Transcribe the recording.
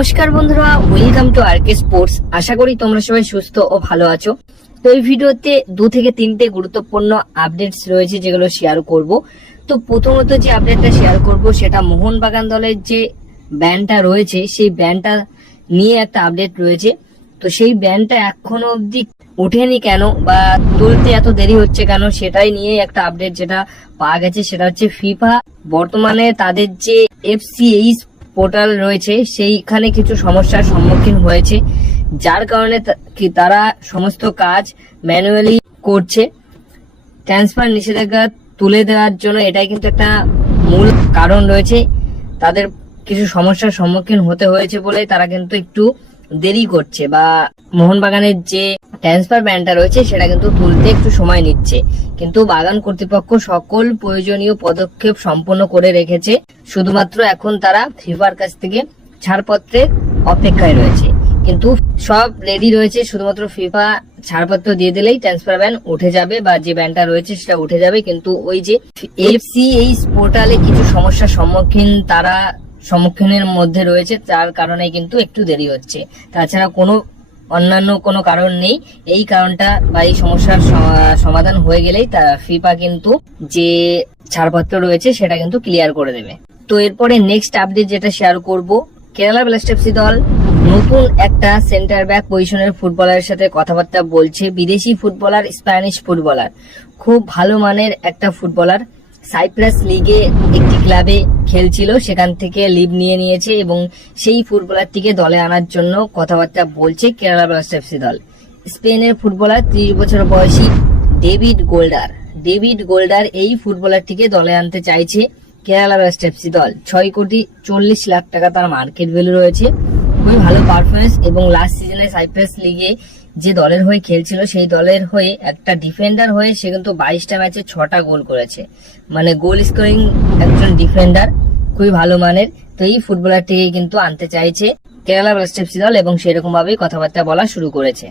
নমস্কার বন্ধুরা, welcome to আরকে sports. আশা করি তোমরা সবাই সুস্থ ও ভালো আছো। তো এই ভিডিওতে 2 থেকে 3টে গুরুত্বপূর্ণ আপডেটস রয়েছে যেগুলো শেয়ার করব। তো প্রথমত যে আপডেটটা শেয়ার করব সেটা মোহনবাগান দলের যে ব্যানটা রয়েছে সেই ব্যানটা নিয়ে একটা আপডেট রয়েছে। তো সেই ব্যানটা এখনো অবধি ওঠেনি কেন বা তুলতে এত দেরি হচ্ছে কেন, সেটাই নিয়ে একটা আপডেট যেটা পাওয়া গেছে। সেটা হচ্ছে ফিফা বর্তমানে তাদের যে FCH পোর্টাল রয়েছে সেইখানে কিছু সমস্যার সম্মুখীন হয়েছে, যার কারণে তারা সমস্ত কাজ ম্যানুয়ালি করছে। ট্রান্সফার নিষেধাজ্ঞা তুলে দেওয়ার জন্য এটাই কিন্তু একটা মূল কারণ রয়েছে। তাদের কিছু সমস্যার সম্মুখীন হতে হয়েছে বলে তারা কিন্তু একটু দেরি করছে, বা মোহনবাগানের যে ট্রান্সফার ব্যানটা রয়েছে সেটা কিন্তু তুলতে একটু সময় নিচ্ছে। কিন্তু বাগান কর্তৃপক্ষ সকল প্রয়োজনীয় পদক্ষেপ সম্পন্ন করে রেখেছে, শুধুমাত্র এখন তারা ফিফার কাছ থেকে ছাড়পত্রের অপেক্ষায় রয়েছে। কিন্তু সব রেডি রয়েছে, শুধুমাত্র ফিফা ছাড়পত্র দিয়ে দিলেই ট্রান্সফার ব্যান উঠে যাবে বা যে ব্যানটা রয়েছে সেটা উঠে যাবে। কিন্তু ওই যে FCH পোর্টালে কিছু সমস্যার সম্মুখীনের মধ্যে রয়েছে, তার কারণে কিন্তু একটু দেরি হচ্ছে। তাছাড়া অন্যান্য কোনো কারণ নেই। এই কারণটা বা এই সমস্যার সমাধান হয়ে গেলেই ফিফা কিন্তু যে ছাড়পত্র রয়েছে সেটা কিন্তু ক্লিয়ার করে দেবে। তো এরপরে নেক্সট আপডেট যেটা শেয়ার করব, কেরালা ব্লাস্টার্স এফসি দল নতুন একটা সেন্টার ব্যাক পজিশনের ফুটবলারের সাথে কথাবার্তা বলছে। বিদেশি ফুটবলার, স্প্যানিশ ফুটবলার, খুব ভালো মানের একটা ফুটবলার। সাইপ্রাস লিগে একটি ক্লাবে খেলছিল, সেখান থেকে লিভ নিয়ে নিয়েছে এবং সেই ফুটবলারটিকে দলে আনার জন্য কথাবার্তা বলছে কেরালা ব্লাস্টার্স এফসি দল। স্পেনের ফুটবলার 30 বছর বয়সী ডেভিড গোল্ডার এই ফুটবলারটিকে দলে আনতে চাইছে কেরালা ব্লাস্টার্স এফসি দল। 6,40,00,000 টাকা তার মার্কেট ভ্যালু রয়েছে। খুবই ভালো পারফরমেন্স এবং লাস্ট সিজনে সাইপ্রাস লিগে যে দলের হয়ে খেলছিল সেই দলের হয়ে একটা ডিফেন্ডার হয়ে সে কিন্তু 22টা ম্যাচে 6টা গোল করেছে, মানে গোল স্কোরিং একজন ডিফেন্ডার, খুবই ভালো মানের। তো এই ফুটবলারটিকে কিন্তু আনতে চাইছে কেরালা ব্লাস্টার্স এফসি দল এবং সেরকম ভাবেই কথাবার্তা বলা শুরু করেছে।